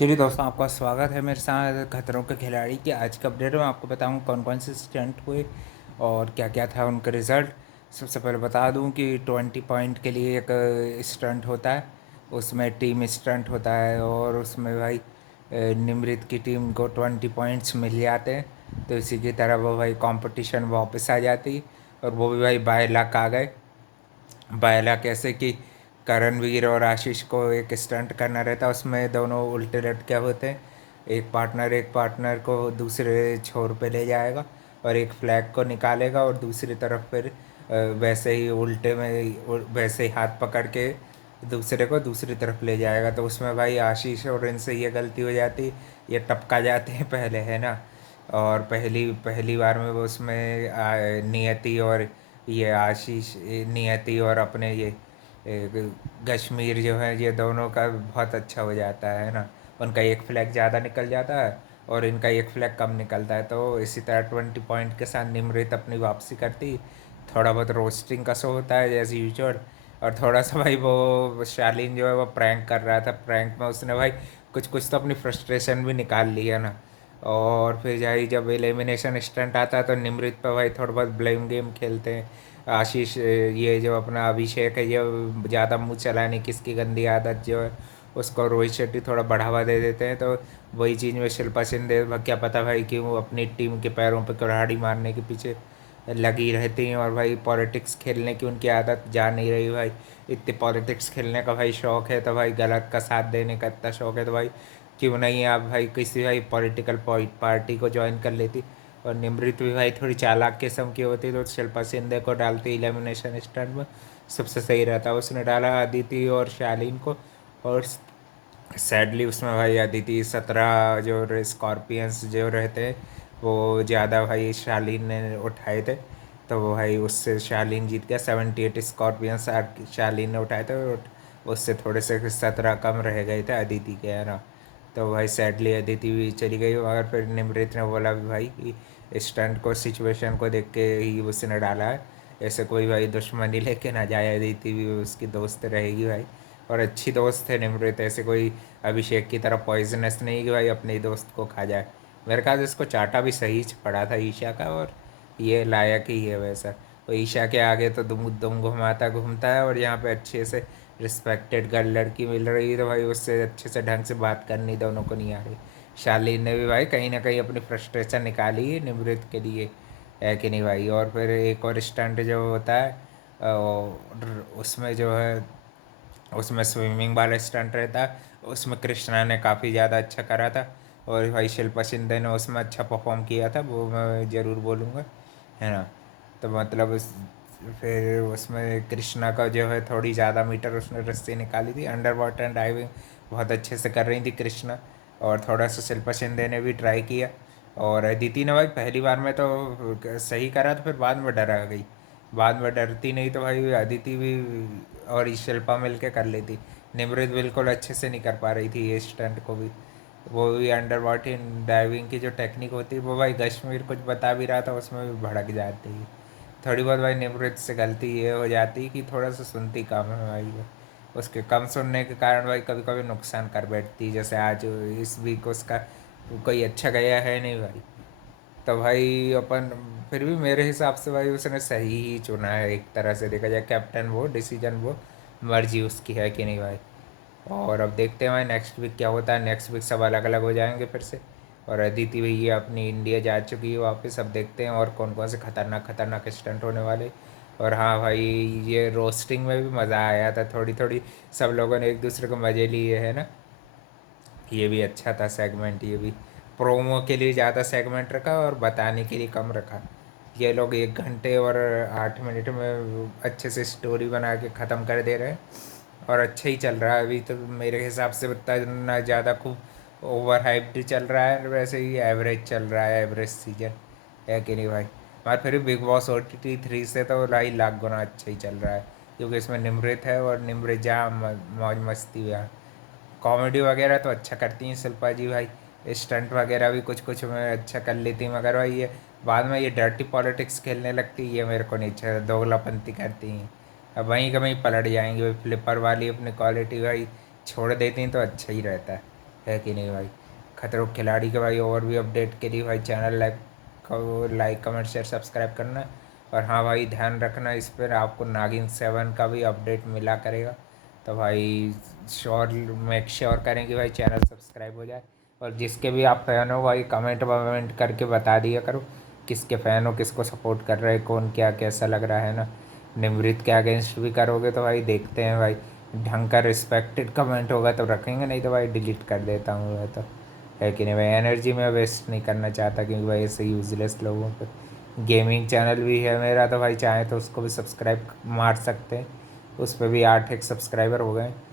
चलिए दोस्तों, आपका स्वागत है मेरे साथ खतरों के खिलाड़ी के आज के अपडेट में। आपको बताऊं कौन कौन से स्टंट हुए और क्या क्या था उनका रिज़ल्ट। सबसे पहले बता दूं कि 20 पॉइंट के लिए एक स्टंट होता है, उसमें टीम स्टंट होता है और उसमें भाई निमृत की टीम को 20 पॉइंट्स मिल जाते हैं। तो इसी की तरह वो भाई कंपटीशन वापस आ जाती और वो भी भाई बाय लक आ गए। बायला कैसे कि करणवीर और आशीष को एक स्टंट करना रहता है, उसमें दोनों उल्टे लटके होते हैं। एक पार्टनर को दूसरे छोर पे ले जाएगा और एक फ्लैग को निकालेगा और दूसरी तरफ फिर वैसे ही उल्टे में वैसे ही हाथ पकड़ के दूसरे को दूसरी तरफ ले जाएगा। तो उसमें भाई आशीष और इनसे ये गलती हो जाती, ये टपका जाते हैं पहले, है ना। और पहली पहली बार में वो उसमें नियति और ये आशीष, नियति और अपने ये कश्मीर जो है, ये दोनों का बहुत अच्छा हो जाता है ना। उनका एक फ्लैग ज़्यादा निकल जाता है और इनका एक फ्लैग कम निकलता है। तो इसी तरह 20 पॉइंट के साथ निमृत अपनी वापसी करती। थोड़ा बहुत रोस्टिंग का शो होता है जैसे यूजुअल। और थोड़ा सा भाई वो शालीन जो है वो प्रैंक कर रहा था, प्रैंक में उसने भाई कुछ कुछ तो अपनी फ्रस्ट्रेशन भी निकाल लिया ना। और फिर भाई जब एलिमिनेशन स्टंट आता है तो निमृत पे भाई थोड़ा बहुत ब्लेम गेम खेलते हैं। आशीष, ये जो अपना अभिषेक है, ये ज़्यादा मुँह चलाने किसकी गंदी आदत जो है, उसको रोहित शेट्टी थोड़ा बढ़ावा दे देते हैं। तो वही चीज़ में शिल्पा शिंदे क्या पता भाई कि वो अपनी टीम के पैरों पे कुल्हाड़ी मारने के पीछे लगी रहती हैं। और भाई पॉलिटिक्स खेलने की उनकी आदत जा नहीं रही भाई। इतनी पॉलिटिक्स खेलने का भाई शौक है तो भाई गलत का साथ देने का इतना शौक है तो भाई क्यों नहीं आप भाई किसी भाई पॉलिटिकल पार्टी को ज्वाइन कर लेती। और निमृत भी भाई थोड़ी चालाक किस्म की होती तो शिल्पा शिंदे को डालती एलिमिनेशन स्टैंड में, सबसे सही रहता। उसने डाला अदिति और शालीन को। और सैडली उसमें भाई अदिति 17 जो स्कॉर्पियंस जो रहते हैं वो ज़्यादा भाई शालीन ने उठाए थे। तो वो भाई उससे शालीन जीत गया। 78 स्कॉर्पियंस शालीन ने उठाए थे और उससे थोड़े से 17 कम रह गए थे अदिति के, है ना। तो भाई सैडली अदिति भी चली गई। मगर फिर निमृत ने बोला भी भाई कि स्टंट को सिचुएशन को देख के ही उसने डाला है, ऐसे कोई भाई दुश्मनी लेके ना जाए, अदिति भी उसकी दोस्त रहेगी भाई। और अच्छी दोस्त है निमृत, ऐसे कोई अभिषेक की तरह पॉइजनस नहीं कि भाई अपने ही दोस्त को खा जाए। मेरे ख्याल से इसको चाटा भी सही पड़ा था ईशा का और ये लायक ही है वैसा। वो ईशा के आगे तो दुम दुम घुमाता घूमता है और यहाँ पे अच्छे से रिस्पेक्टेड गर्ल लड़की मिल रही है तो भाई उससे अच्छे से ढंग से बात करनी दोनों को नहीं आ रही। शालीन ने भी भाई कहीं ना कहीं अपनी फ्रस्ट्रेशन निकाली है निमृत के लिए, है कि नहीं भाई। और फिर एक और स्टंट जो होता है उसमें जो है, उसमें स्विमिंग वाला स्टंट रहता है, उसमें कृष्णा ने काफ़ी ज़्यादा अच्छा करा था। और भाई शिल्पा शिंदे ने उसमें अच्छा परफॉर्म किया था, वो मैं ज़रूर बोलूँगा, है ना। तो मतलब फिर उसमें कृष्णा का जो है थोड़ी ज़्यादा मीटर उसने रस्सी निकाली थी। अंडर वाटर डाइविंग बहुत अच्छे से कर रही थी कृष्णा। और थोड़ा सा शिल्पा शिंदे ने भी ट्राई किया। और अदिति ने भाई पहली बार में तो सही करा तो फिर बाद में डरा गई। बाद में डरती नहीं तो भाई अदिति भी और शिल्पा मिल के कर लेती। निमृत बिल्कुल अच्छे से नहीं कर पा रही थी ये स्टंट को भी। वो भी अंडर वाटर डाइविंग की जो टेक्निक होती है वो भाई कश्मीर कुछ बता भी रहा था उसमें भी भड़क जाती है। थोड़ी बहुत भाई निमृत से गलती ये हो जाती कि थोड़ा सा सुनती कम है भाई वो। उसके कम सुनने के कारण भाई कभी कभी नुकसान कर बैठती, जैसे आज इस वीक उसका कोई अच्छा गया है नहीं भाई। तो भाई अपन फिर भी मेरे हिसाब से भाई उसने सही ही चुना है, एक तरह से देखा जाए कैप्टन वो डिसीजन वो मर्जी उसकी है कि नहीं भाई। और अब देखते हैं भाई नेक्स्ट वीक क्या होता है। नेक्स्ट वीक सब अलग अलग हो जाएंगे फिर से। और अदिति भैया अपनी इंडिया जा चुकी है वापस। अब देखते हैं और कौन कौन से खतरनाक खतरनाक स्टंट होने वाले। और हाँ भाई, ये रोस्टिंग में भी मज़ा आया था थोड़ी थोड़ी, सब लोगों ने एक दूसरे को मज़े लिए, है ना। ये भी अच्छा था सेगमेंट, ये भी प्रोमो के लिए ज़्यादा सेगमेंट रखा और बताने के लिए कम रखा। ये लोग 1 घंटे और 8 मिनट में अच्छे से स्टोरी बना के ख़त्म कर दे रहे हैं। और अच्छा ही चल रहा है अभी तो मेरे हिसाब से, उतना ज़्यादा खूब ओवर हाइप्ड चल रहा है, वैसे ही एवरेज चल रहा है, एवरेज सीजन, है कि नहीं भाई। मगर फिर भी बिग बॉस OTT 3 से तो लाई लाख गुना अच्छा ही चल रहा है, क्योंकि इसमें निमृत है और निमृत जहाँ मौज मस्ती यहाँ कॉमेडी वगैरह तो अच्छा करती हैं शिल्पा जी भाई। स्टंट वगैरह भी कुछ कुछ में अच्छा कर लेती हैं, मगर भाई ये बाद में ये डर्टी पॉलिटिक्स खेलने लगती है, ये मेरे को नहीं अच्छा, दोगलापंती करती हैं। अब वहीं का वहीं पलट जाएंगे भाई, फ्लिपर वाली अपनी क्वालिटी भाई छोड़ देती हैं तो अच्छा ही रहता है। है कि नहीं भाई। खतरों के खिलाड़ी के भाई और भी अपडेट के लिए भाई channel like comment share subscribe करना। और हाँ भाई ध्यान रखना इस पर, आपको नागिन 7 का भी अपडेट मिला करेगा। तो भाई मेक श्योर करें कि भाई चैनल सब्सक्राइब हो जाए। और जिसके भी आप फ़ैन हो भाई कमेंट वमेंट करके बता दिया करो किसके फ़ैन हो, किसको सपोर्ट कर रहे हैं, कौन क्या कैसा लग रहा है ना। निमृत के अगेंस्ट भी करोगे तो भाई देखते हैं भाई, ढंग का रिस्पेक्टेड कमेंट होगा तो रखेंगे, नहीं तो भाई डिलीट कर देता हूँ मैं तो। है कि नहीं भाई, एनर्जी मैं वेस्ट नहीं करना चाहता क्योंकि भाई ऐसे यूजलेस लोगों पे। गेमिंग चैनल भी है मेरा तो भाई चाहे तो उसको भी सब्सक्राइब मार सकते हैं, उस पर भी 8 एक सब्सक्राइबर हो गए।